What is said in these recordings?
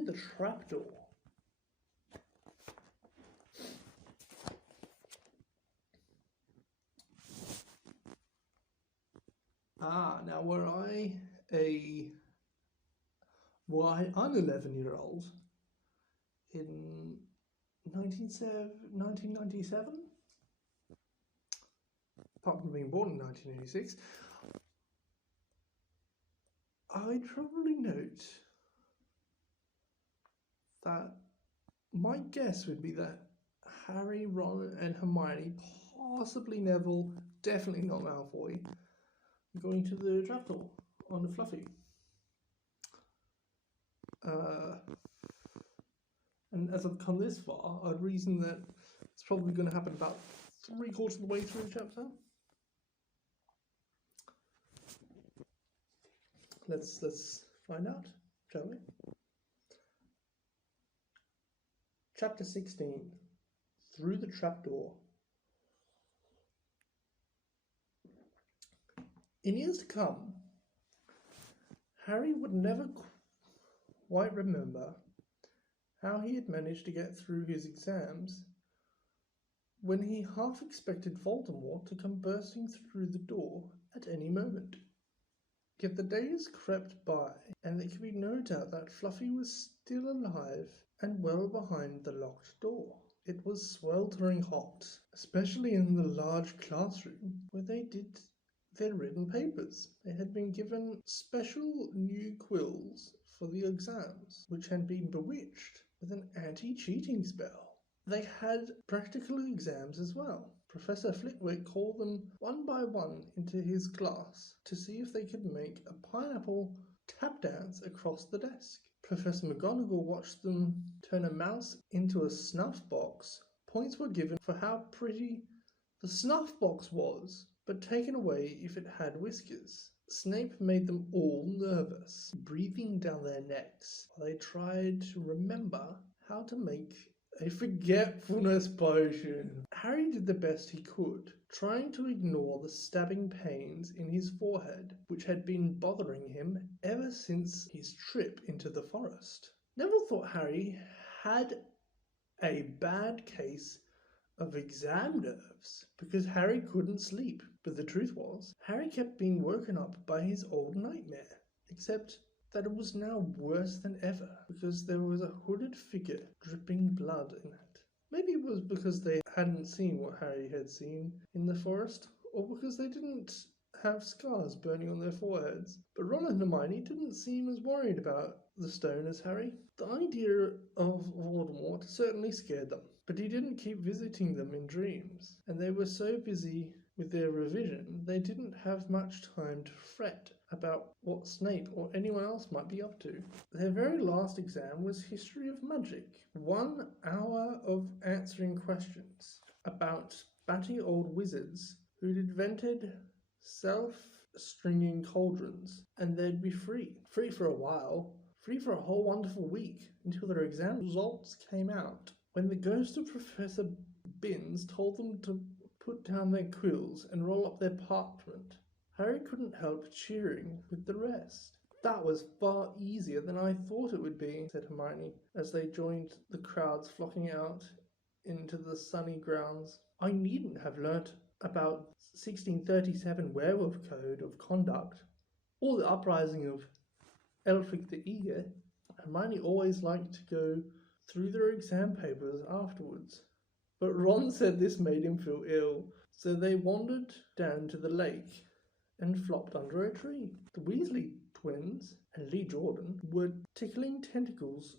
through the trapdoor. Now were I'm 11-year-old in 1997, apart from being born in 1986, I'd probably note that my guess would be that Harry, Ron, and Hermione, possibly Neville, definitely not Malfoy, are going to the trapdoor on the Fluffy. And as I've come this far, I'd reason that it's probably going to happen about 3/4 of the way through the chapter. Let's find out, shall we? Chapter 16, Through the Trapdoor. In years to come, Harry would never quite remember how he had managed to get through his exams when he half expected Voldemort to come bursting through the door at any moment. Yet the days crept by, and there could be no doubt that Fluffy was still alive and well behind the locked door. It was sweltering hot, especially in the large classroom where they did their written papers. They had been given special new quills for the exams, which had been bewitched with an anti-cheating spell. They had practical exams as well. Professor Flitwick called them one by one into his class to see if they could make a pineapple tap dance across the desk. Professor McGonagall watched them turn a mouse into a snuff box. Points were given for how pretty the snuff box was, but taken away if it had whiskers. Snape made them all nervous, breathing down their necks while they tried to remember how to make a forgetfulness potion. Harry did the best he could, trying to ignore the stabbing pains in his forehead, which had been bothering him ever since his trip into the forest. Neville thought Harry had a bad case of exam nerves because Harry couldn't sleep. But the truth was, Harry kept being woken up by his old nightmare, except that it was now worse than ever because there was a hooded figure dripping blood in it. Maybe it was because they hadn't seen what Harry had seen in the forest, or because they didn't have scars burning on their foreheads. But Ron and Hermione didn't seem as worried about the stone as Harry. The idea of Voldemort certainly scared them, but he didn't keep visiting them in dreams, and they were so busy with their revision they didn't have much time to fret about what Snape or anyone else might be up to. Their very last exam was History of Magic. 1 hour of answering questions about batty old wizards who'd invented self-stringing cauldrons, and they'd be free. Free for a while. Free for a whole wonderful week until their exam results came out. When the ghost of Professor Binns told them to put down their quills and roll up their parchment, Harry couldn't help cheering with the rest. That was far easier than I thought it would be, said Hermione, as they joined the crowds flocking out into the sunny grounds. I needn't have learnt about 1637 Werewolf Code of Conduct, or the uprising of Elphick the Eager. Hermione always liked to go through their exam papers afterwards, but Ron said this made him feel ill, so they wandered down to the lake and flopped under a tree. The Weasley twins and Lee Jordan were tickling tentacles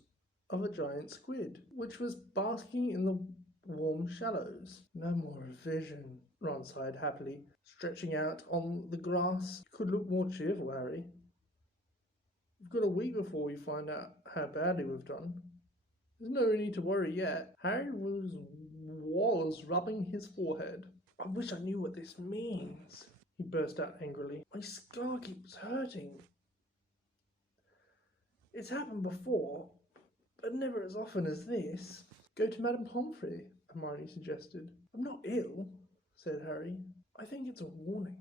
of a giant squid, which was basking in the warm shallows. No more revision, Ron sighed happily, stretching out on the grass. Could look more cheerful, Harry. We've got a week before we find out how badly we've done. There's no need to worry yet. Harry was rubbing his forehead. I wish I knew what this means, he burst out angrily. My scar keeps hurting. It's happened before, but never as often as this. Go to Madame Pomfrey, Hermione suggested. I'm not ill, said Harry. I think it's a warning.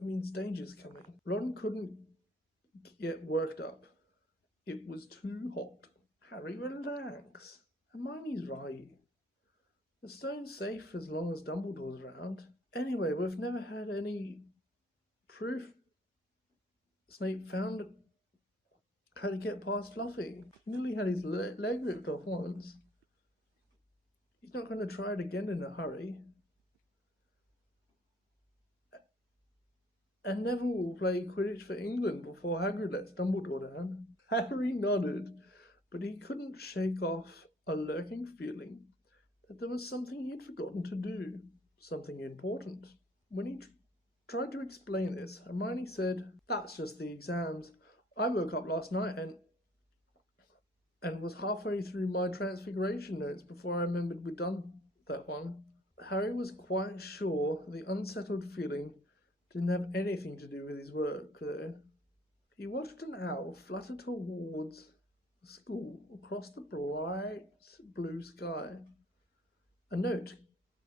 It means danger's coming. Ron couldn't get worked up. It was too hot. Harry, relax. Hermione's right. The stone's safe as long as Dumbledore's around. Anyway, we've never had any proof Snape found how to get past Fluffy. He nearly had his leg ripped off once. He's not going to try it again in a hurry. And Neville will play Quidditch for England before Hagrid lets Dumbledore down. Harry nodded, but he couldn't shake off a lurking feeling that there was something he'd forgotten to do, something important. When he tried to explain this, Hermione said, "That's just the exams. I woke up last night and was halfway through my transfiguration notes before I remembered we'd done that one." Harry was quite sure the unsettled feeling didn't have anything to do with his work, though. He watched an owl flutter towards the school across the bright blue sky. A note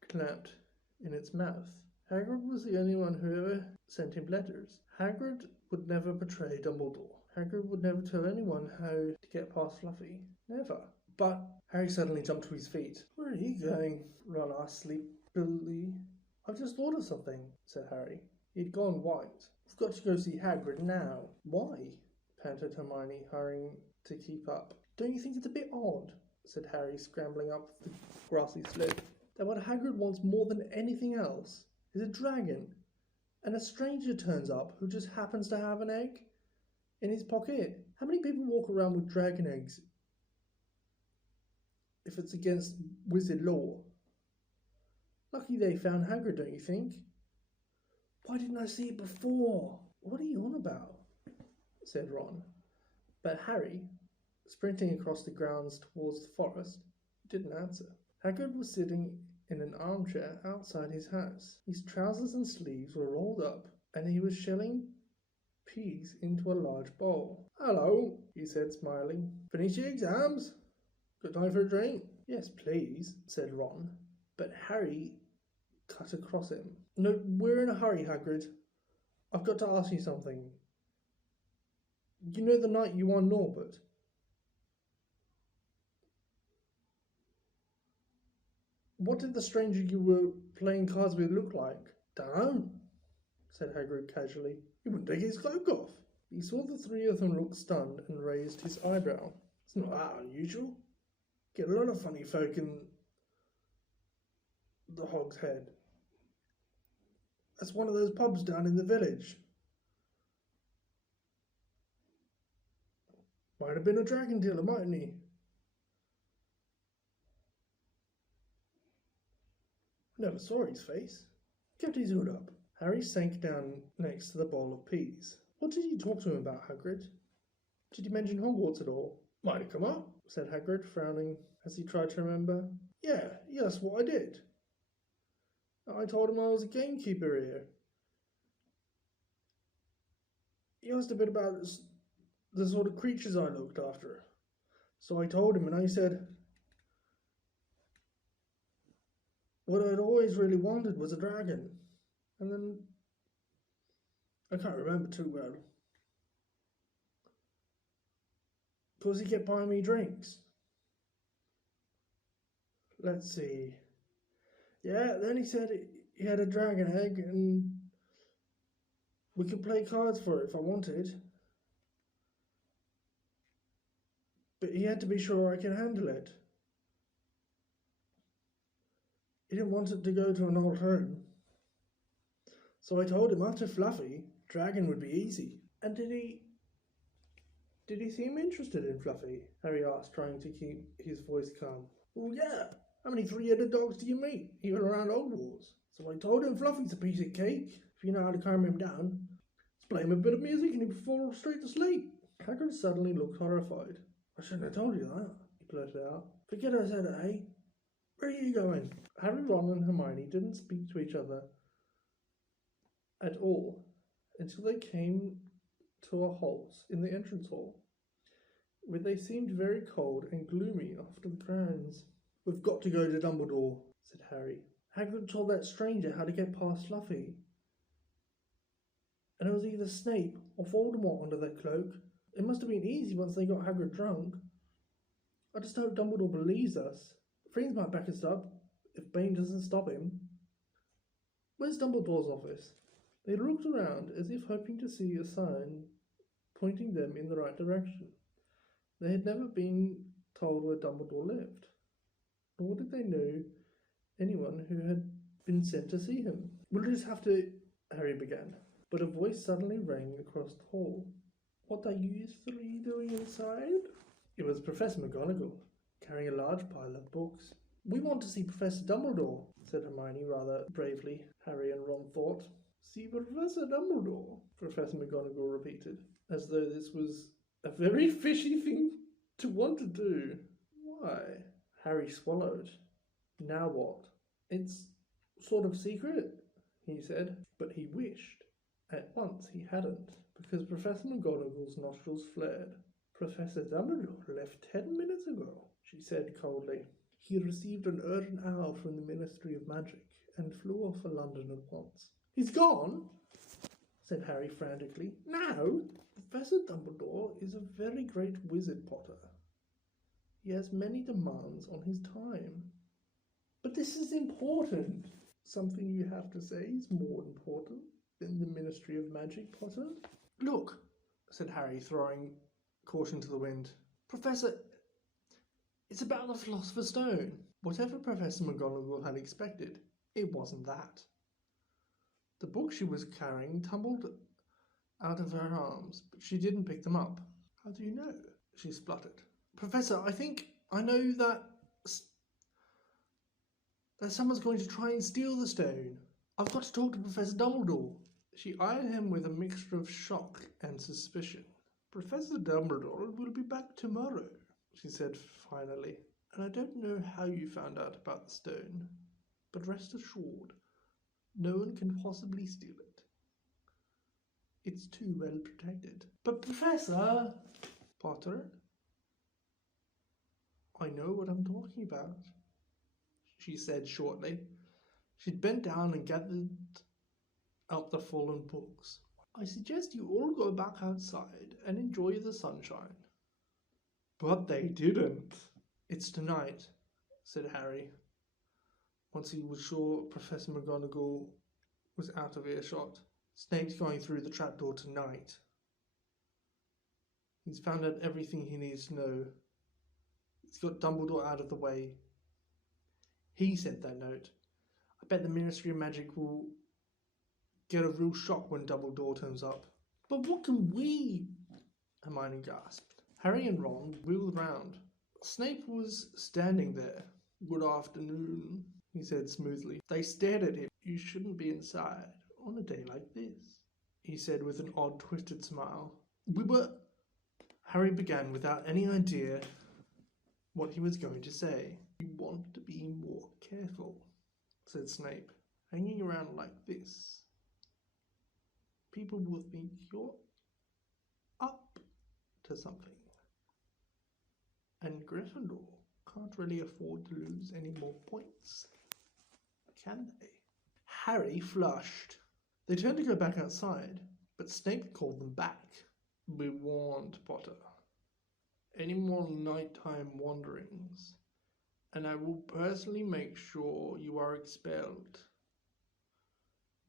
clapped in its mouth. Hagrid was the only one who ever sent him letters. Hagrid would never betray Dumbledore. Hagrid would never tell anyone how to get past Fluffy. Never. But Harry suddenly jumped to his feet. "Where are you going?" Ron asked sleepily. "I've just thought of something," said Harry. He'd gone white. "We've got to go see Hagrid now." "Why?" panted Hermione, hurrying to keep up. "Don't you think it's a bit odd," said Harry, scrambling up the grassy slope, "that what Hagrid wants more than anything else is a dragon, and a stranger turns up who just happens to have an egg in his pocket? How many people walk around with dragon eggs if it's against wizard law? Lucky they found Hagrid, don't you think?" "Why didn't I see it before?" "What are you on about?" said Ron. But Harry, sprinting across the grounds towards the forest, didn't answer. Hagrid was sitting in an armchair outside his house. His trousers and sleeves were rolled up, and he was shelling peas into a large bowl. "Hello," he said, smiling. "Finish your exams? Got time for a drink?" "Yes, please," said Ron. But Harry cut across him. "No, we're in a hurry, Hagrid. I've got to ask you something. You know the night you won Norbert? What did the stranger you were playing cards with look like?" "Dunno," said Hagrid casually. "He wouldn't take his cloak off." He saw the three of them look stunned and raised his eyebrow. "It's not that unusual. Get a lot of funny folk in the Hog's Head. That's one of those pubs down in the village. Might have been a dragon dealer, mightn't he?" "Never saw his face. Kept his hood up." Harry sank down next to the bowl of peas. "What did you talk to him about, Hagrid? Did you mention Hogwarts at all?" "Might have come up," said Hagrid, frowning as he tried to remember. Yes, what I did. I told him I was a gamekeeper here. He asked a bit about the sort of creatures I looked after. So I told him, and I said what I'd always really wanted was a dragon. And then I can't remember too well. Because he kept buying me drinks. Let's see. Yeah, then he said he had a dragon egg and we could play cards for it if I wanted. But he had to be sure I could handle it. He didn't want it to go to an old home. So I told him after Fluffy, dragon would be easy. And did he seem interested in Fluffy? Harry asked, trying to keep his voice calm. "Well, yeah. How many three-headed dogs do you meet, even around Hogwarts? So I told him Fluffy's a piece of cake, if you know how to calm him down. Just play him a bit of music and he'd fall straight to sleep." Hagrid suddenly looked horrified. "I shouldn't have told you that," he blurted out. "Forget I said it, eh? Where are you going?" Harry, Ron and Hermione didn't speak to each other at all until they came to a halt in the entrance hall, where they seemed very cold and gloomy after the crowns. "We've got to go to Dumbledore," said Harry. "Hagrid told that stranger how to get past Fluffy. And it was either Snape or Voldemort under that cloak. It must have been easy once they got Hagrid drunk. I just hope Dumbledore believes us. Friends might back us up if Bane doesn't stop him. Where's Dumbledore's office? They looked around as if hoping to see a sign pointing them in the right direction. They had never been told where Dumbledore lived, nor did they know anyone who had been sent to see him. We'll just have to, Harry began, but a voice suddenly rang across the hall. What are you three doing inside? It was Professor McGonagall, carrying a large pile of books. We want to see Professor Dumbledore, said Hermione rather bravely, Harry and Ron thought. See Professor Dumbledore, Professor McGonagall repeated, as though this was a very fishy thing to want to do. Why? Harry swallowed. Now what? It's sort of secret, he said, but he wished at once he hadn't, because Professor McGonagall's nostrils flared. Professor Dumbledore left 10 minutes ago, she said coldly. He received an urgent hour from the Ministry of Magic and flew off for London at once. He's gone? Said Harry frantically. No, Professor Dumbledore is a very great wizard, Potter. He has many demands on his time. But this is important. Something you have to say is more important than the Ministry of Magic, Potter. Look, said Harry, throwing caution to the wind. Professor, it's about the Philosopher's Stone. Whatever Professor McGonagall had expected, it wasn't that. The books she was carrying tumbled out of her arms, but she didn't pick them up. How do you know? She spluttered. Professor, I think I know that someone's going to try and steal the stone. I've got to talk to Professor Dumbledore. She eyed him with a mixture of shock and suspicion. Professor Dumbledore will be back tomorrow, she said finally, and I don't know how you found out about the stone, but rest assured, no one can possibly steal it. It's too well protected. But Professor... Potter? I know what I'm talking about, she said shortly. She'd bent down and gathered up the fallen books. I suggest you all go back outside and enjoy the sunshine. But they didn't. It's tonight, said Harry, once he was sure Professor McGonagall was out of earshot. Snape's going through the trapdoor tonight. He's found out everything he needs to know. He's got Dumbledore out of the way. He sent that note. I bet the Ministry of Magic will get a real shock when Dumbledore turns up. But what can we? Hermione gasped. Harry and Ron wheeled round. Snape was standing there. Good afternoon, he said smoothly. They stared at him. You shouldn't be inside on a day like this, he said with an odd twisted smile. Harry began without any idea what he was going to say. You want to be more careful, said Snape. Hanging around like this, people will think you're up to something. And Gryffindor can't really afford to lose any more points, can they? Harry flushed. They turned to go back outside, but Snape called them back. Be warned, Potter. Any more nighttime wanderings, and I will personally make sure you are expelled.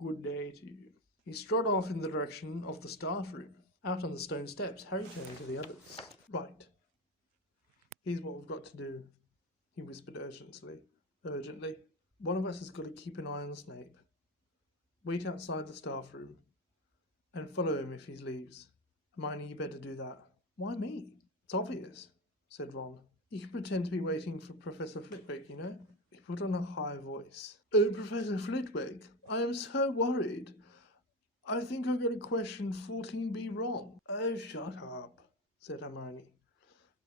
Good day to you. He strode off in the direction of the staff room. Out on the stone steps, Harry turned to the others. Right. Here's what we've got to do, he whispered urgently. One of us has got to keep an eye on Snape. Wait outside the staff room, and follow him if he leaves. Hermione, you better do that. Why me? It's obvious, said Ron. You can pretend to be waiting for Professor Flitwick, you know? He put on a high voice. Oh, Professor Flitwick, I am so worried. I think I got a question 14B wrong. Oh, shut up, said Hermione.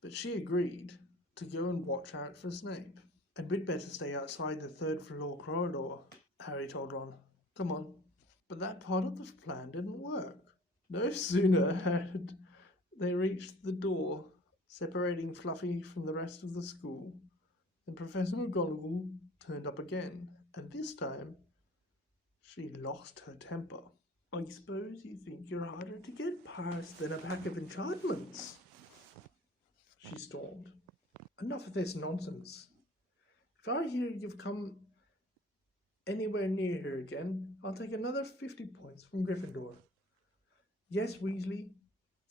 But she agreed to go and watch out for Snape. And we'd better stay outside the third floor corridor, Harry told Ron. Come on. But that part of the plan didn't work. No sooner had they reached the door, separating Fluffy from the rest of the school, than Professor McGonagall turned up again, and this time she lost her temper. I suppose you think you're harder to get past than a pack of enchantments, she stormed. Enough of this nonsense. If I hear you've come anywhere near here again, I'll take another 50 points from Gryffindor. Yes, Weasley,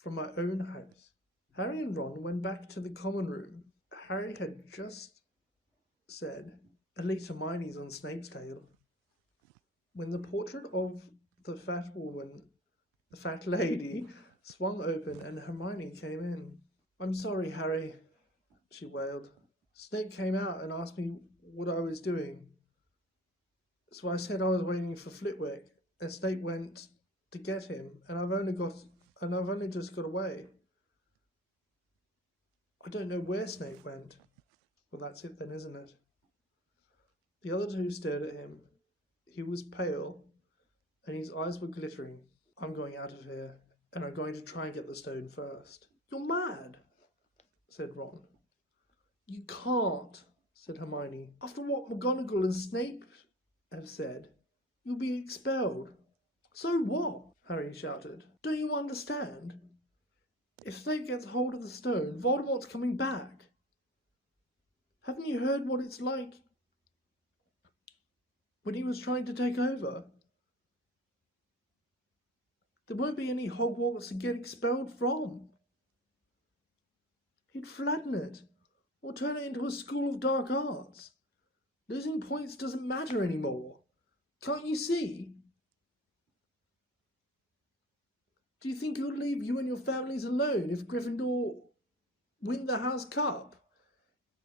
from my own house. Harry and Ron went back to the common room. Harry had just said, "At least Hermione's on Snape's tail," when the portrait of the fat woman, the fat lady, swung open and Hermione came in. "I'm sorry, Harry," she wailed. "Snape came out and asked me what I was doing. So I said I was waiting for Flitwick, and Snape went to get him, and I've only just got away. I don't know where Snape went." "Well, that's it then, isn't it?" The other two stared at him. He was pale, and his eyes were glittering. "I'm going out of here, and I'm going to try and get the stone first." "You're mad," said Ron. "You can't," said Hermione. "After what McGonagall and Snape have said, you'll be expelled." "So what?" Harry shouted. "Don't you understand? If Snape gets hold of the stone, Voldemort's coming back. Haven't you heard what it's like when he was trying to take over? There won't be any Hogwarts to get expelled from. He'd flatten it, or turn it into a school of dark arts. Losing points doesn't matter anymore. Can't you see? Do you think he'll leave you and your families alone if Gryffindor win the House Cup?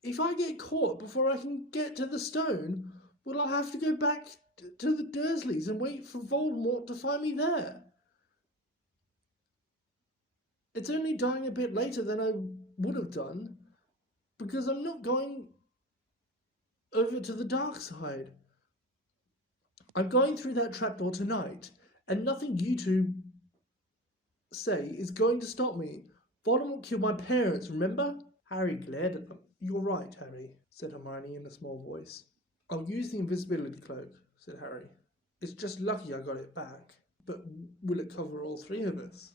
If I get caught before I can get to the stone, will I have to go back to the Dursleys and wait for Voldemort to find me there? It's only dying a bit later than I would have done, because I'm not going over to the dark side. I'm going through that trapdoor tonight, and nothing you two say is going to stop me. Voldemort killed my parents, remember?" Harry glared at them. "You're right, Harry," said Hermione in a small voice. "I'll use the invisibility cloak," said Harry. "It's just lucky I got it back." "But will it cover all three of us?"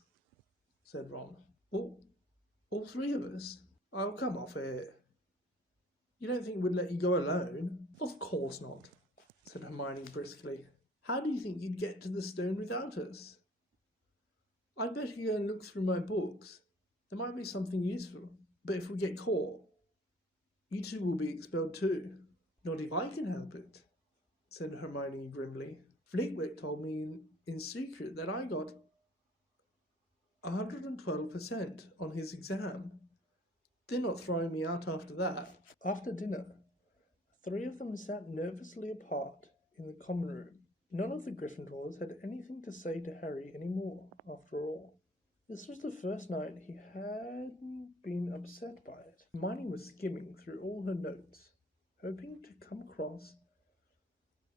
said Ron. All three of us? Oh, come off it. You don't think we'd let you go alone?" "Of course not," said Hermione briskly. "How do you think you'd get to the stone without us?" "I'd better go and look through my books. There might be something useful. But if we get caught, you two will be expelled too." "Not if I can help it," said Hermione grimly. "Flitwick told me in secret that I got 112% on his exam. They're not throwing me out after that." After dinner, three of them sat nervously apart in the common room. None of the Gryffindors had anything to say to Harry any more, after all. This was the first night he hadn't been upset by it. Hermione was skimming through all her notes, hoping to come across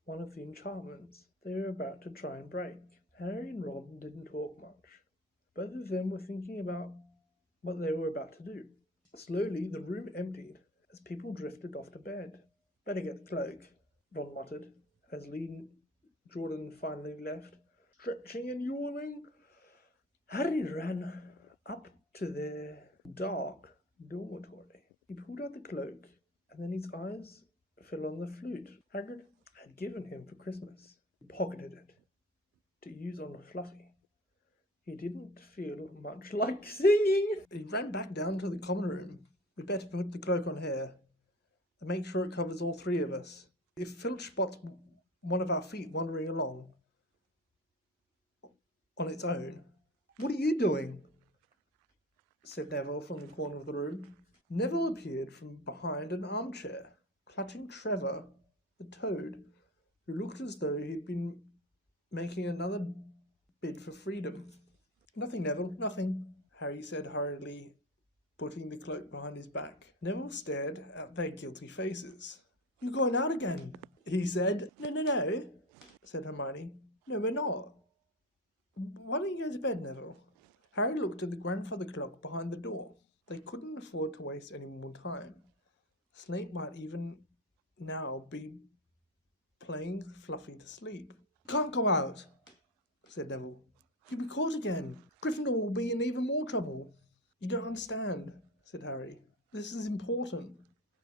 one of the enchantments they were about to try and break. Harry and Ron didn't talk much. Both of them were thinking about what they were about to do. Slowly, the room emptied as people drifted off to bed. "Better get the cloak," Ron muttered, as Lee Jordan finally left. Stretching and yawning, Harry ran up to their dark dormitory. He pulled out the cloak, and then his eyes fell on the flute Hagrid had given him for Christmas. He pocketed it to use on Fluffy. He didn't feel much like singing. He ran back down to the common room. "We'd better put the cloak on here and make sure it covers all three of us. If Filch spots one of our feet wandering along on its own..." "What are you doing?" said Neville from the corner of the room. Neville appeared from behind an armchair, clutching Trevor, the toad, who looked as though he'd been making another bid for freedom. "Nothing, Neville, nothing," Harry said hurriedly, putting the cloak behind his back. Neville stared at their guilty faces. "You're going out again," he said. No, said Hermione. "No, we're not. Why don't you go to bed, Neville?" Harry looked at the grandfather clock behind the door. They couldn't afford to waste any more time. Snape might even now be playing Fluffy to sleep. "Can't go out," said Neville. You'll be caught again. Gryffindor will be in even more trouble. You don't understand, said Harry. This is important.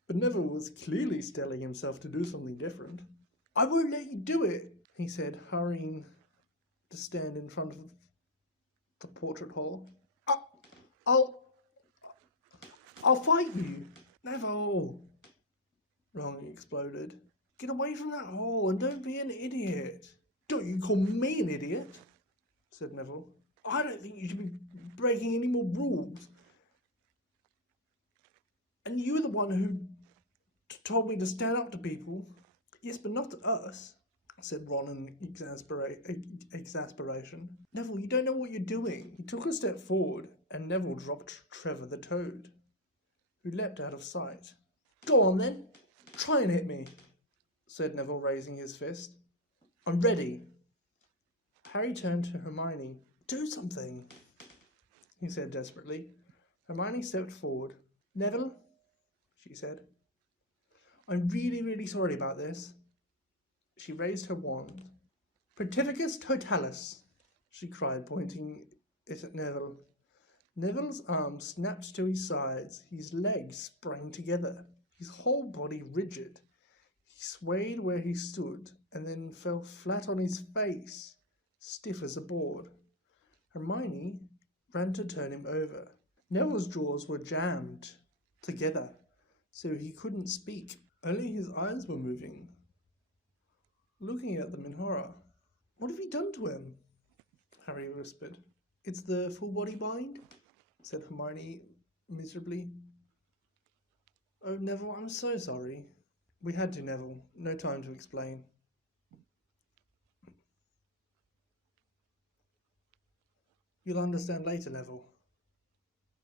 But Neville was clearly telling himself to do something different. I won't let you do it, he said, hurrying to stand in front of the portrait hall. I'll fight you. Neville, Ron exploded. Get away from that hole and don't be an idiot. Don't you call me an idiot, said Neville. I don't think you should be breaking any more rules. And you were the one who told me to stand up to people. Yes, but not to us, said Ron in exasperation. Neville, you don't know what you're doing. He took a step forward and Neville dropped Trevor the Toad, who leapt out of sight. Go on then, try and hit me, said Neville, raising his fist. I'm ready. Harry turned to Hermione. Do something, he said desperately. Hermione stepped forward. Neville, she said, I'm really, really sorry about this. She raised her wand. Pontificus Totalis, she cried, pointing it at Neville. Neville's arms snapped to his sides. His legs sprang together, his whole body rigid. He swayed where he stood and then fell flat on his face, stiff as a board. Hermione ran to turn him over. Neville's jaws were jammed together, so he couldn't speak. Only his eyes were moving, looking at them in horror. What have you done to him? Harry whispered. It's the full body bind, said Hermione miserably. Oh, Neville, I'm so sorry. We had to, Neville. No time to explain. You'll understand later, Neville,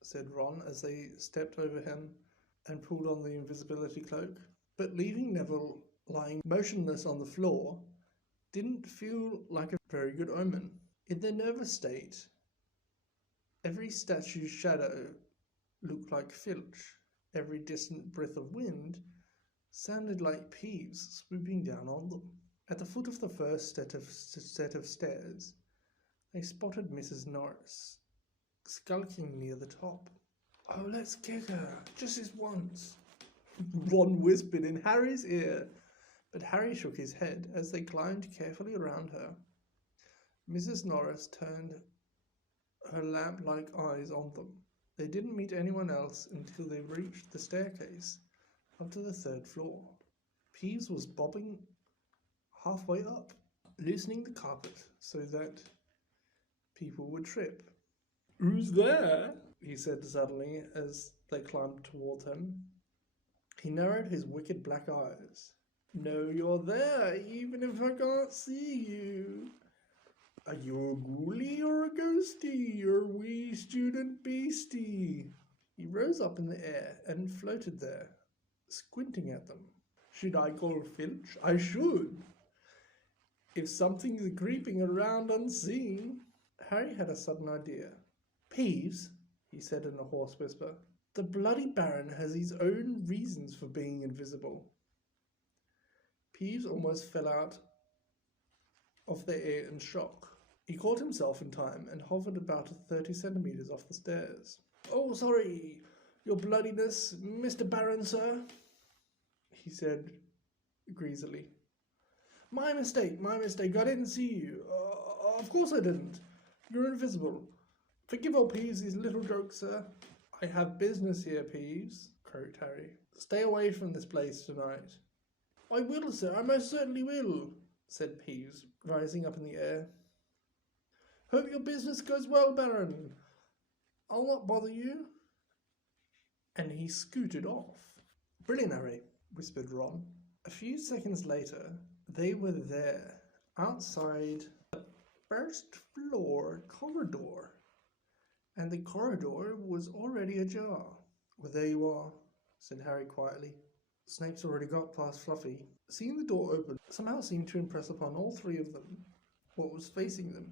said Ron as they stepped over him and pulled on the invisibility cloak. But leaving Neville lying motionless on the floor didn't feel like a very good omen. In their nervous state, every statue's shadow looked like Filch. Every distant breath of wind sounded like Peeves swooping down on them. At the foot of the first set of stairs, they spotted Mrs. Norris, skulking near the top. Oh, let's get her, just this once, Ron whispered in Harry's ear, but Harry shook his head as they climbed carefully around her. Mrs. Norris turned her lamp-like eyes on them. They didn't meet anyone else until they reached the staircase up to the third floor. Peeves was bobbing halfway up, loosening the carpet so that people would trip. Who's there? He said suddenly as they climbed toward him. He narrowed his wicked black eyes. No, you're there, even if I can't see you. Are you a ghoulie or a ghostie, or wee student beastie? He rose up in the air and floated there, squinting at them. Should I call Filch? I should. If something's creeping around unseen. Harry had a sudden idea. Peeves, he said in a hoarse whisper, the bloody Baron has his own reasons for being invisible. Peeves almost fell out of the air in shock. He caught himself in time and hovered about 30 centimetres off the stairs. Oh, sorry, your bloodiness, Mr. Baron, sir, he said greasily. My mistake, I didn't see you. Of course I didn't. You're invisible. Forgive old Peeves' little joke, sir. I have business here, Peeves, croaked Harry. Stay away from this place tonight. I will, sir, I most certainly will, said Peeves, rising up in the air. Hope your business goes well, Baron. I'll not bother you. And he scooted off. Brilliant, Harry, whispered Ron. A few seconds later, they were there, outside the first floor corridor. And the corridor was already ajar. Well, there you are, said Harry quietly. Snape's already got past Fluffy. Seeing the door open somehow seemed to impress upon all three of them what was facing them.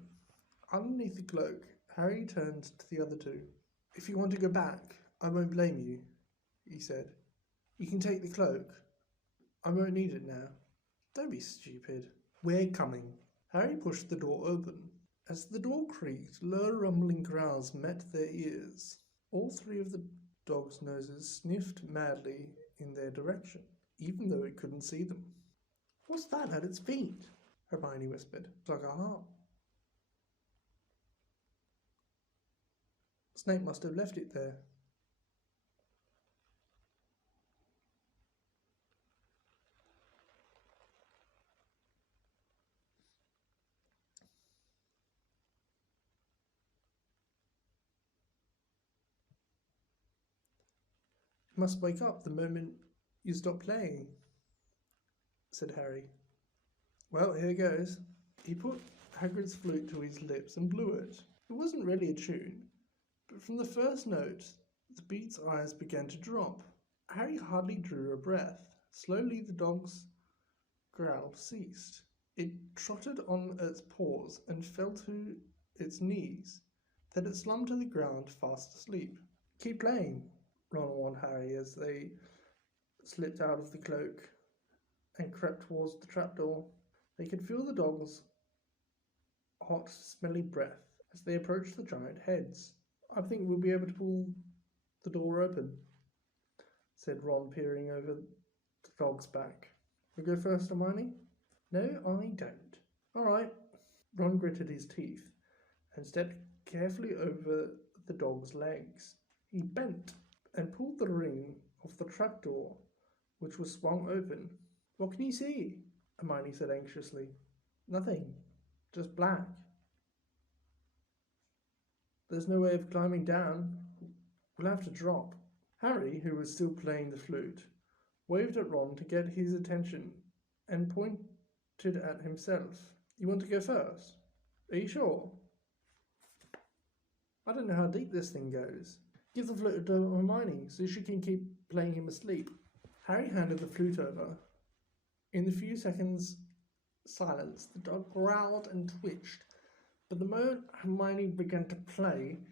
Underneath the cloak, Harry turned to the other two. If you want to go back, I won't blame you, he said. You can take the cloak. I won't need it now. Don't be stupid. We're coming. Harry pushed the door open. As the door creaked, low rumbling growls met their ears. All three of the dog's noses sniffed madly in their direction, even though it couldn't see them. "What's that at its feet?" Hermione whispered. "It's like a heart." Snape must have left it there. "You must wake up the moment you stop playing," said Harry. "Well, here goes." He put Hagrid's flute to his lips and blew it. It wasn't really a tune, but from the first note, the beast's eyes began to drop. Harry hardly drew a breath. Slowly the dog's growl ceased. It trotted on its paws and fell to its knees. Then it slumped to the ground, fast asleep. "Keep playing," Ron warned Harry as they slipped out of the cloak and crept towards the trapdoor. They could feel the dog's hot, smelly breath as they approached the giant heads. "I think we'll be able to pull the door open," said Ron, peering over the dog's back. "You go first, Hermione?" "No, I don't." "All right." Ron gritted his teeth and stepped carefully over the dog's legs. He bent and pulled the ring of the trapdoor, which was swung open. "What can you see?" Hermione said anxiously. "Nothing. Just black. There's no way of climbing down. We'll have to drop." Harry, who was still playing the flute, waved at Ron to get his attention and pointed at himself. "You want to go first? Are you sure? I don't know how deep this thing goes. Give the flute to Hermione so she can keep playing him asleep." Harry handed the flute over. In the few seconds' silence, the dog growled and twitched, but the moment Hermione began to play,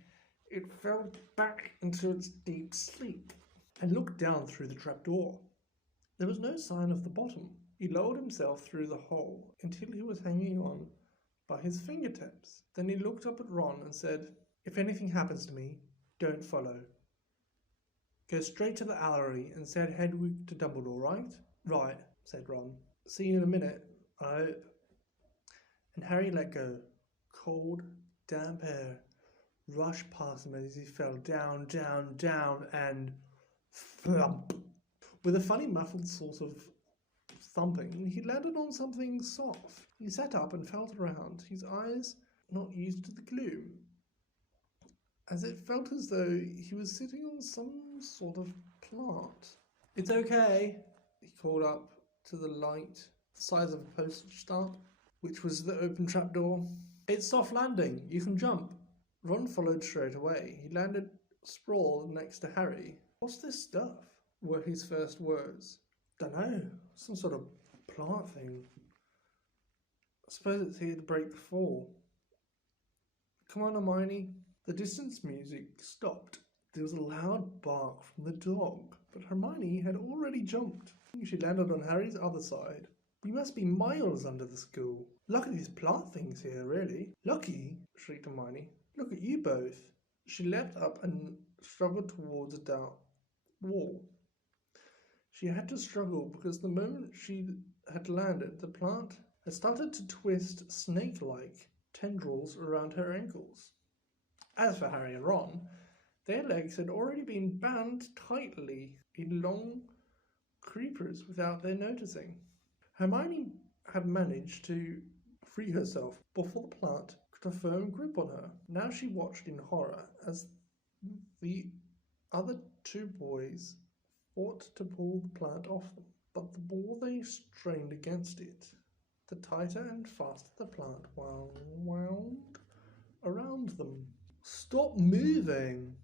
it fell back into its deep sleep and looked down through the trapdoor. There was no sign of the bottom. He lowered himself through the hole until he was hanging on by his fingertips. Then he looked up at Ron and said, "If anything happens to me, don't follow. Go straight to the Allery and say Hedwig to Dumbledore, right?" "Right," said Ron. "See you in a minute, I hope." And Harry let go. Cold, damp air rushed past him as he fell down, down, down, and thump. With a funny muffled sort of thumping, he landed on something soft. He sat up and felt around, his eyes not used to the gloom, as it felt as though he was sitting on some sort of plant. "It's okay," he called up to the light, the size of a postage stamp, which was the open trapdoor. "It's soft landing. You can jump." Ron followed straight away. He landed sprawled next to Harry. "What's this stuff?" were his first words. "Dunno. Some sort of plant thing. I suppose it's here to break the fall." "Come on, Hermione." The distance music stopped. There was a loud bark from the dog, but Hermione had already jumped. She landed on Harry's other side. "We must be miles under the school. Lucky these plant things here, really." "Lucky?" shrieked Hermione. "Look at you both." She leapt up and struggled towards a dark wall. She had to struggle because the moment she had landed, the plant had started to twist snake-like tendrils around her ankles. As for Harry and Ron, their legs had already been bound tightly in long creepers without their noticing. Hermione had managed to free herself before the plant got a firm grip on her. Now she watched in horror as the other two boys fought to pull the plant off them. But the more they strained against it, the tighter and faster the plant wound around them. "Stop moving,"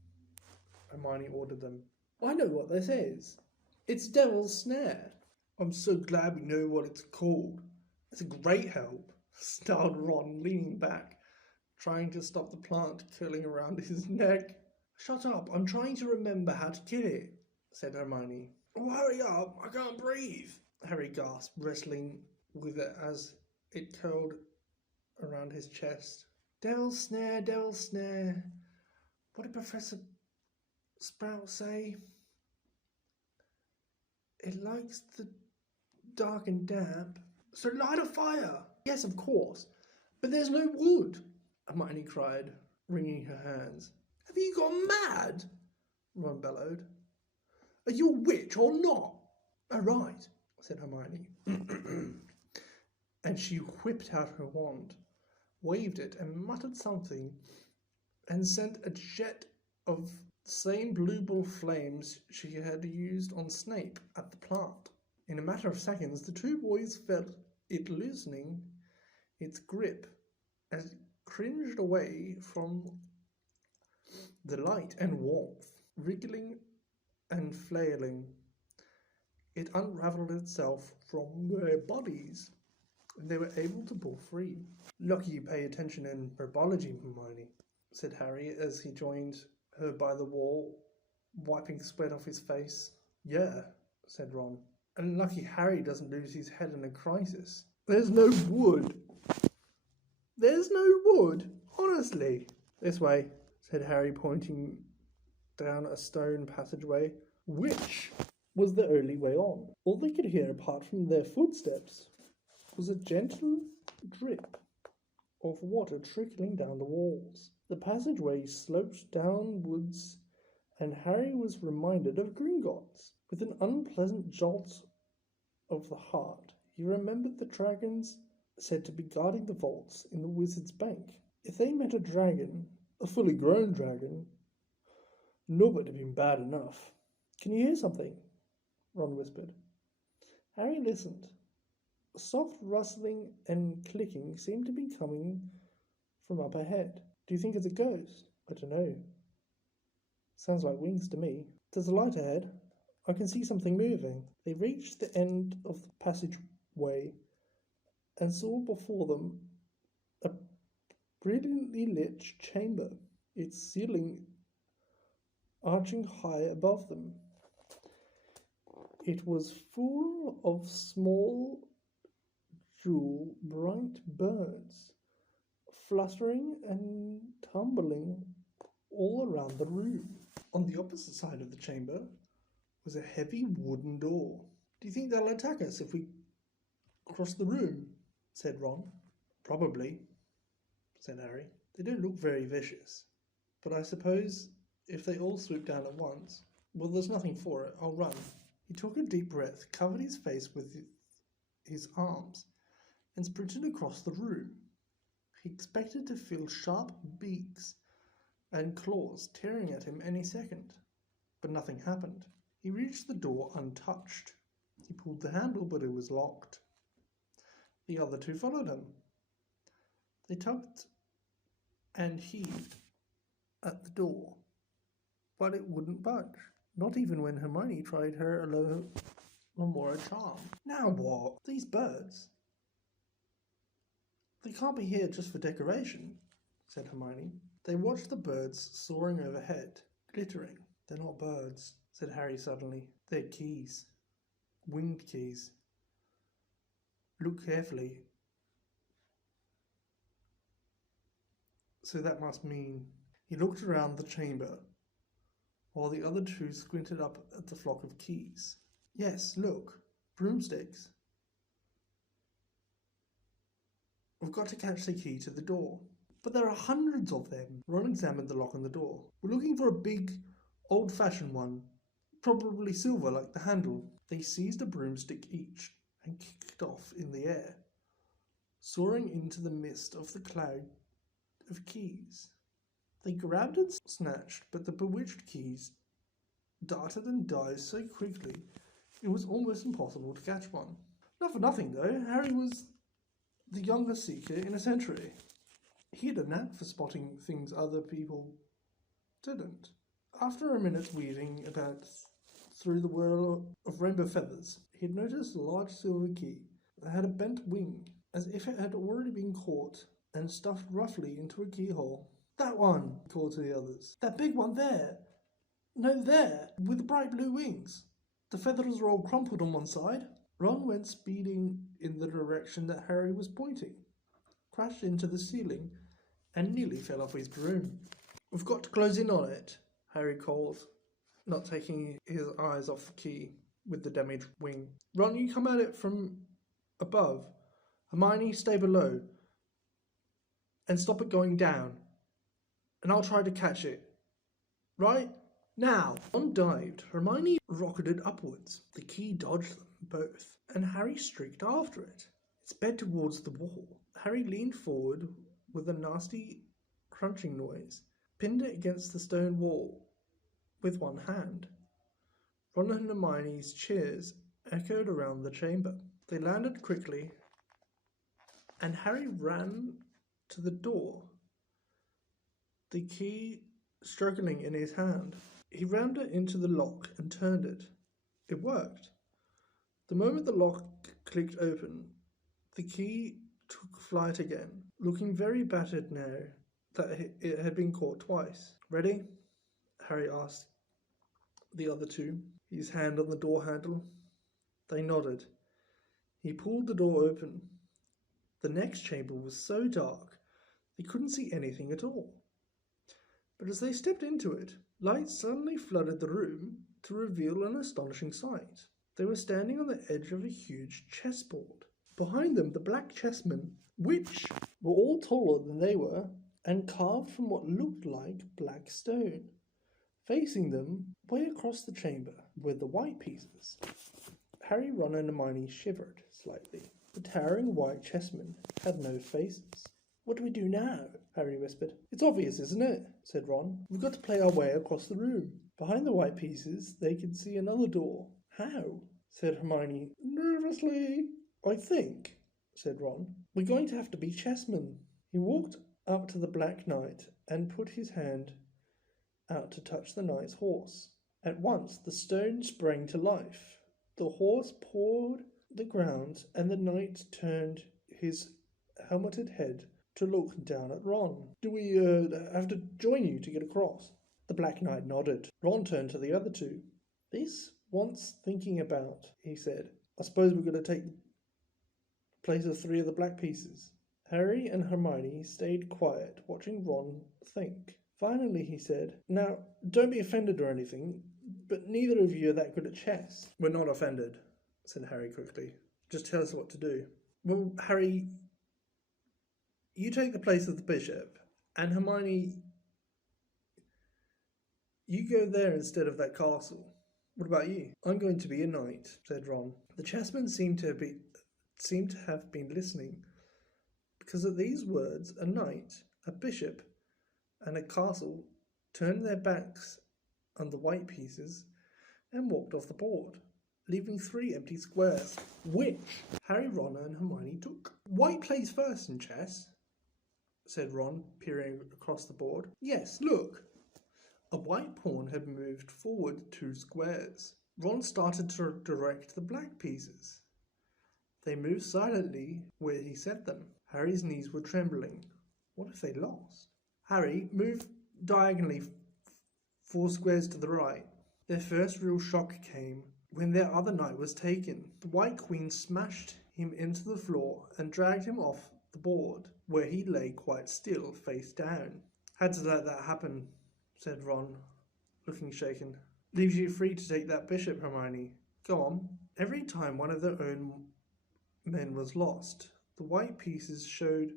Hermione ordered them. "I know what this is. It's Devil's Snare." "I'm so glad we know what it's called. It's a great help," snarled Ron, leaning back, trying to stop the plant curling around his neck. "Shut up, I'm trying to remember how to kill it," said Hermione. "Oh, hurry up, I can't breathe," Harry gasped, wrestling with it as it curled around his chest. Devil's snare, devil's snare. What did Professor Sprout say? It likes the dark and damp. So light a fire! Yes, of course. But there's no wood, Hermione cried, wringing her hands. Have you gone mad? Ron bellowed. Are you a witch or not? Oh, right, said Hermione. And she whipped out her wand, waved it, and muttered something, and sent a jet of the same blue ball flames she had used on Snape at the plant. In a matter of seconds, the two boys felt it loosening its grip as it cringed away from the light and warmth. Wriggling and flailing, it unraveled itself from their bodies, and they were able to pull free. Lucky you pay attention in herbology, Hermione, said Harry as he joined her by the wall, wiping sweat off his face. Yeah, said Ron. And lucky Harry doesn't lose his head in a crisis. There's no wood. There's no wood, honestly. This way, said Harry, pointing down a stone passageway, which was the only way on. All they could hear, apart from their footsteps, was a gentle drip of water trickling down the walls. The passageway sloped downwards, and Harry was reminded of Gringotts. With an unpleasant jolt of the heart, he remembered the dragons said to be guarding the vaults in the Wizard's Bank. If they met a dragon, a fully grown dragon, no, but it'd been bad enough. Can you hear something? Ron whispered. Harry listened. A soft rustling and clicking seemed to be coming from up ahead. Do you think it's a ghost? I don't know. Sounds like wings to me. There's a light ahead. I can see something moving. They reached the end of the passageway and saw before them a brilliantly lit chamber, its ceiling arching high above them. It was full of small, jewel bright birds, fluttering and tumbling all around the room. On the opposite side of the chamber was a heavy wooden door. Do you think they'll attack us if we cross the room? Said Ron. Probably, said Harry. They don't look very vicious, but I suppose if they all swoop down at once, well, there's nothing for it. I'll run. He took a deep breath, covered his face with his arms, and sprinted across the room. He expected to feel sharp beaks and claws tearing at him any second, but nothing happened. He reached the door untouched. He pulled the handle, but it was locked. The other two followed him. They tugged and heaved at the door, but it wouldn't budge, not even when Hermione tried her Alohomora charm. Now what? These birds? They can't be here just for decoration, said Hermione. They watched the birds soaring overhead, glittering. They're not birds, said Harry suddenly. They're keys. Winged keys. Look carefully. So that must mean... He looked around the chamber, while the other two squinted up at the flock of keys. Yes, look. Broomsticks. We've got to catch the key to the door. But there are hundreds of them. Ron examined the lock on the door. We're looking for a big, old-fashioned one. Probably silver like the handle. They seized a broomstick each and kicked off in the air, soaring into the mist of the cloud of keys. They grabbed and snatched, but the bewitched keys darted and dived so quickly it was almost impossible to catch one. Not for nothing, though, Harry was the youngest seeker in a century. He had a knack for spotting things other people didn't. After a minute's weaving about through the whirl of rainbow feathers, he had noticed a large silver key that had a bent wing, as if it had already been caught and stuffed roughly into a keyhole. That one, he called to the others. That big one there. No, there, with the bright blue wings. The feathers are all crumpled on one side. Ron went speeding in the direction that Harry was pointing, crashed into the ceiling, and nearly fell off his broom. We've got to close in on it, Harry called, not taking his eyes off the key with the damaged wing. Ron, you come at it from above. Hermione, stay below and stop it going down. And I'll try to catch it. Right? Now! Ron dived. Hermione rocketed upwards. The key dodged them both, and Harry streaked after it. It sped towards the wall. Harry leaned forward with a nasty crunching noise, pinned it against the stone wall with one hand. Ron and Hermione's cheers echoed around the chamber. They landed quickly, and Harry ran to the door, the key struggling in his hand. He rammed it into the lock and turned it. It worked. The moment the lock clicked open, the key took flight again, looking very battered now that it had been caught twice. Ready? Harry asked the other two, his hand on the door handle. They nodded. He pulled the door open. The next chamber was so dark they couldn't see anything at all. But as they stepped into it, light suddenly flooded the room to reveal an astonishing sight. They were standing on the edge of a huge chessboard. Behind them, the black chessmen, which were all taller than they were, and carved from what looked like black stone. Facing them, way across the chamber, were the white pieces. Harry, Ron and Hermione shivered slightly. The towering white chessmen had no faces. What do we do now? Harry whispered. It's obvious, isn't it? Said Ron. We've got to play our way across the room. Behind the white pieces, they could see another door. How? Said Hermione nervously. I think, said Ron, we're going to have to be chessmen. He walked up to the Black Knight and put his hand out to touch the knight's horse. At once the stone sprang to life. The horse pawed the ground, and the knight turned his helmeted head to look down at Ron. Do we have to join you to get across? The Black Knight nodded. Ron turned to the other two. This wants thinking about, he said. I suppose we're going to take the place of 3 of the black pieces. Harry and Hermione stayed quiet, watching Ron think. Finally, he said, Now, don't be offended or anything, but neither of you are that good at chess. We're not offended, said Harry quickly. Just tell us what to do. Well, Harry, you take the place of the bishop, and Hermione, you go there instead of that castle. What about you? I'm going to be a knight, said Ron. The chessmen seemed to have been listening, because at these words, a knight, a bishop, and a castle turned their backs on the white pieces and walked off the board, leaving 3 empty squares, which Harry, Ron and Hermione took. White plays first in chess, said Ron, peering across the board. Yes, look. A white pawn had moved forward 2 squares. Ron started to direct the black pieces. They moved silently where he set them. Harry's knees were trembling. What if they lost? Harry moved diagonally 4 squares to the right. Their first real shock came when their other knight was taken. The white queen smashed him into the floor and dragged him off the board, where he lay quite still, face down. Had to let that happen, said Ron, looking shaken. Leaves you free to take that bishop, Hermione. Go on. Every time one of their own men was lost, the white pieces showed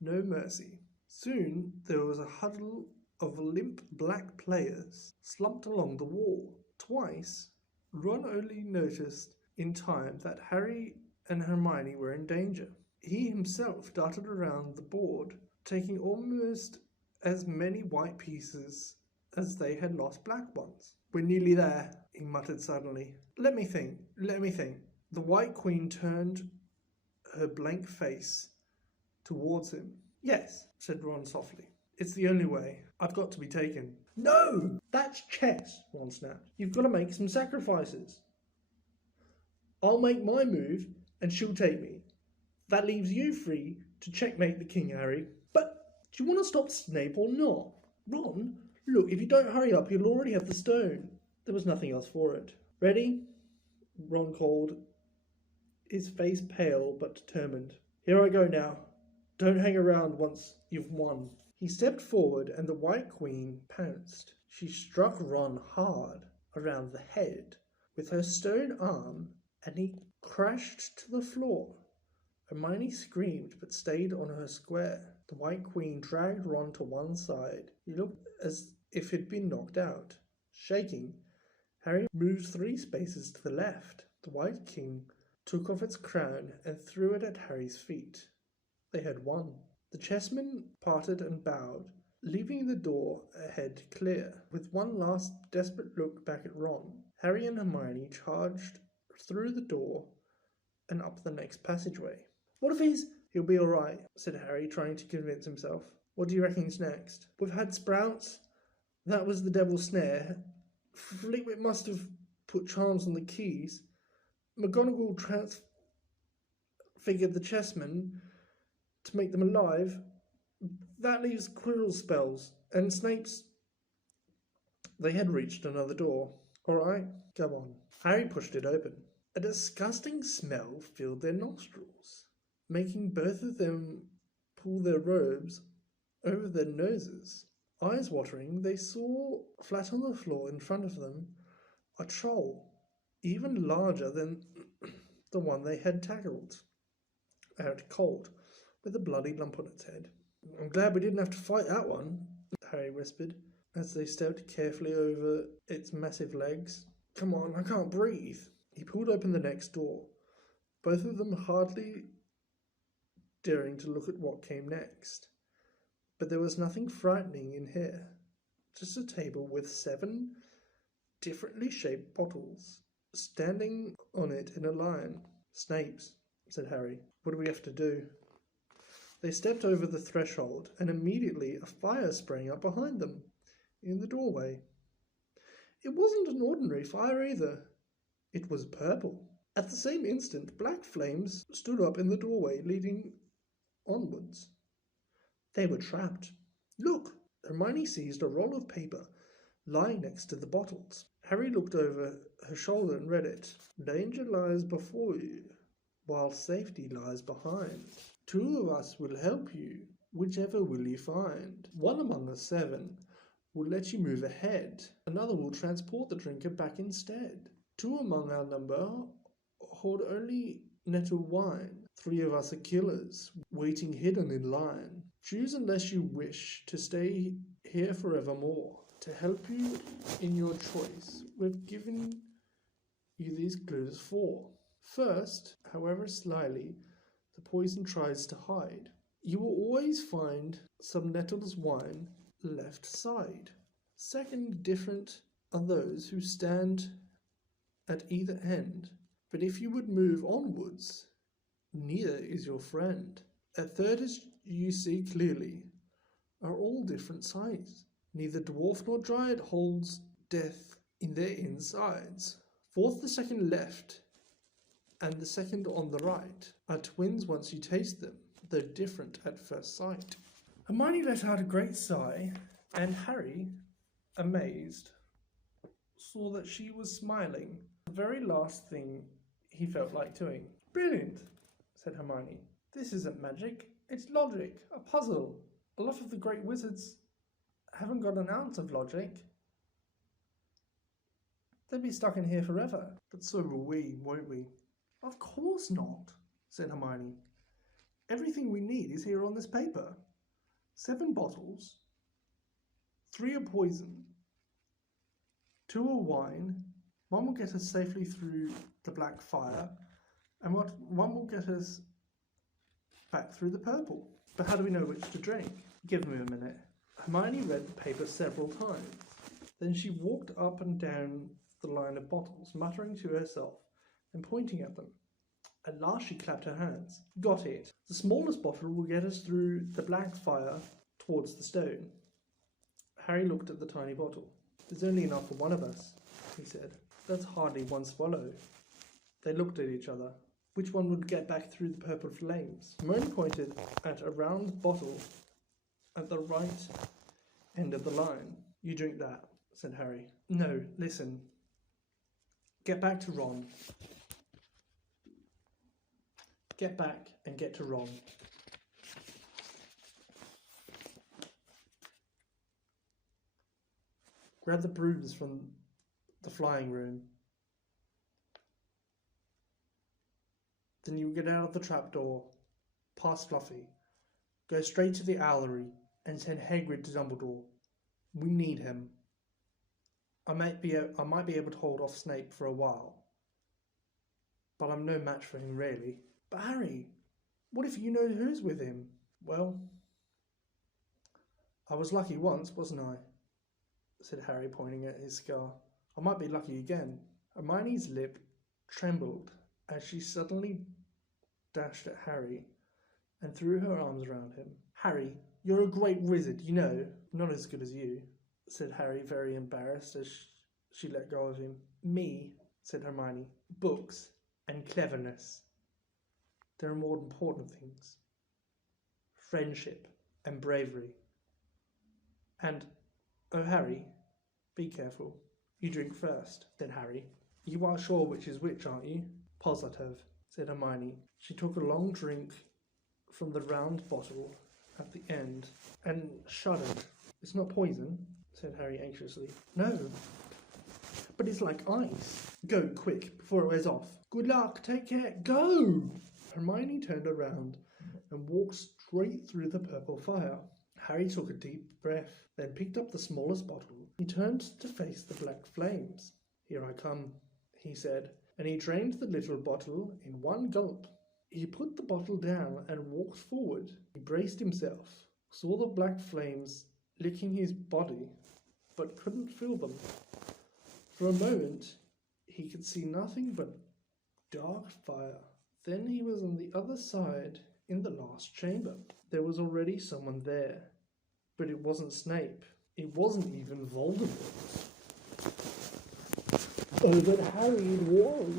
no mercy. Soon there was a huddle of limp black players slumped along the wall. Twice, Ron only noticed in time that Harry and Hermione were in danger. He himself darted around the board, taking almost as many white pieces as they had lost black ones. We're nearly there, he muttered suddenly. Let me think. The White Queen turned her blank face towards him. Yes, said Ron softly. It's the only way. I've got to be taken. No! That's chess, Ron snapped. You've got to make some sacrifices. I'll make my move, and she'll take me. That leaves you free to checkmate the king, Harry. But do you want to stop Snape or not? Ron, look, if you don't hurry up, you'll already have the stone. There was nothing else for it. Ready? Ron called, his face pale but determined. Here I go now. Don't hang around once you've won. He stepped forward and the White Queen pounced. She struck Ron hard around the head with her stone arm and he crashed to the floor. Hermione screamed but stayed on her square. The White Queen dragged Ron to one side. He looked as if he'd been knocked out. Shaking, Harry moved 3 spaces to the left. The White King took off its crown and threw it at Harry's feet. They had won. The chessmen parted and bowed, leaving the door ahead clear. With one last desperate look back at Ron, Harry and Hermione charged through the door and up the next passageway. What if He'll be all right, said Harry, trying to convince himself. What do you reckon's next? We've had sprouts. That was the devil's snare. Flitwick must have put charms on the keys. McGonagall transfigured the chessmen to make them alive. That leaves Quirrell's spells and Snape's. They had reached another door. All right, go on. Harry pushed it open. A disgusting smell filled their nostrils, making both of them pull their robes over their noses. Eyes watering, they saw flat on the floor in front of them a troll, even larger than the one they had tackled out cold, with a bloody lump on its head. I'm glad we didn't have to fight that one, Harry whispered, as they stepped carefully over its massive legs. Come on, I can't breathe. He pulled open the next door, both of them hardly daring to look at what came next. But there was nothing frightening in here, just a table with 7 differently shaped bottles, standing on it in a line. Snape's, said Harry. What do we have to do? They stepped over the threshold, and immediately a fire sprang up behind them, in the doorway. It wasn't an ordinary fire either. It was purple. At the same instant, black flames stood up in the doorway, leading onwards. They were trapped. Look! Hermione seized a roll of paper lying next to the bottles. Harry looked over her shoulder and read it. Danger lies before you, while safety lies behind. 2 of us will help you, whichever will you find. One among the 7 will let you move ahead. Another will transport the drinker back instead. 2 among our number hold only nettle wine. 3 of us are killers, waiting hidden in line. Choose unless you wish to stay here forevermore. To help you in your choice, we've given you these clues 4. First, however slyly the poison tries to hide, you will always find some nettles wine left side. Second, different are those who stand at either end, but if you would move onwards, neither is your friend. A third, as you see clearly, are all different size. Neither dwarf nor dryad holds death in their insides. Fourth, the second left and the second on the right are twins once you taste them, though different at first sight. Hermione let out a great sigh, and Harry, amazed, saw that she was smiling. The very last thing he felt like doing. Brilliant, said Hermione. This isn't magic, it's logic, a puzzle. A lot of the great wizards haven't got an ounce of logic. They'll be stuck in here forever. But so will we, won't we? Of course not, said Hermione. Everything we need is here on this paper. 7 bottles, 3 are poison, 2 are wine, 1 will get us safely through the black fire, and 1 will get us back through the purple. But how do we know which to drink? Give me a minute. Hermione read the paper several times. Then she walked up and down the line of bottles, muttering to herself and pointing at them. At last she clapped her hands. Got it. The smallest bottle will get us through the black fire towards the stone. Harry looked at the tiny bottle. There's only enough for one of us, he said. That's hardly 1 swallow. They looked at each other. Which one would get back through the purple flames? Hermione pointed at a round bottle at the right end of the line. You drink that, said Harry. No, listen. Get back to Ron. Get back and get to Ron. Grab the brooms from the flying room. Then you get out of the trapdoor, past Fluffy, go straight to the owlery, and send Hagrid to Dumbledore. We need him. I might be able to hold off Snape for a while, but I'm no match for him, really. But Harry, what if you know who's with him? Well, I was lucky once, wasn't I? Said Harry, pointing at his scar. I might be lucky again. Hermione's lip trembled as she suddenly dashed at Harry and threw her arms around him. Harry, you're a great wizard, you know. Not as good as you, said Harry, very embarrassed as she let go of him. Me, said Hermione. Books and cleverness. There are more important things. Friendship and bravery. And, oh Harry, be careful. You drink first, said Harry. You are sure which is which, aren't you? Positive, said Hermione. She took a long drink from the round bottle at the end and shuddered. It's not poison, said Harry anxiously. No, but it's like ice. Go, quick, before it wears off. Good luck, take care, go! Hermione turned around and walked straight through the purple fire. Harry took a deep breath, then picked up the smallest bottle. He turned to face the black flames. Here I come, he said, and he drained the little bottle in one gulp. He put the bottle down and walked forward. He braced himself, saw the black flames licking his body, but couldn't feel them. For a moment, he could see nothing but dark fire. Then he was on the other side in the last chamber. There was already someone there, but it wasn't Snape. It wasn't even Voldemort. Oh, but Harry was.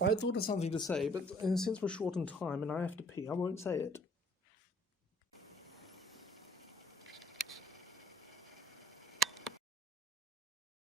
I thought of something to say, but since we're short on time and I have to pee, I won't say it.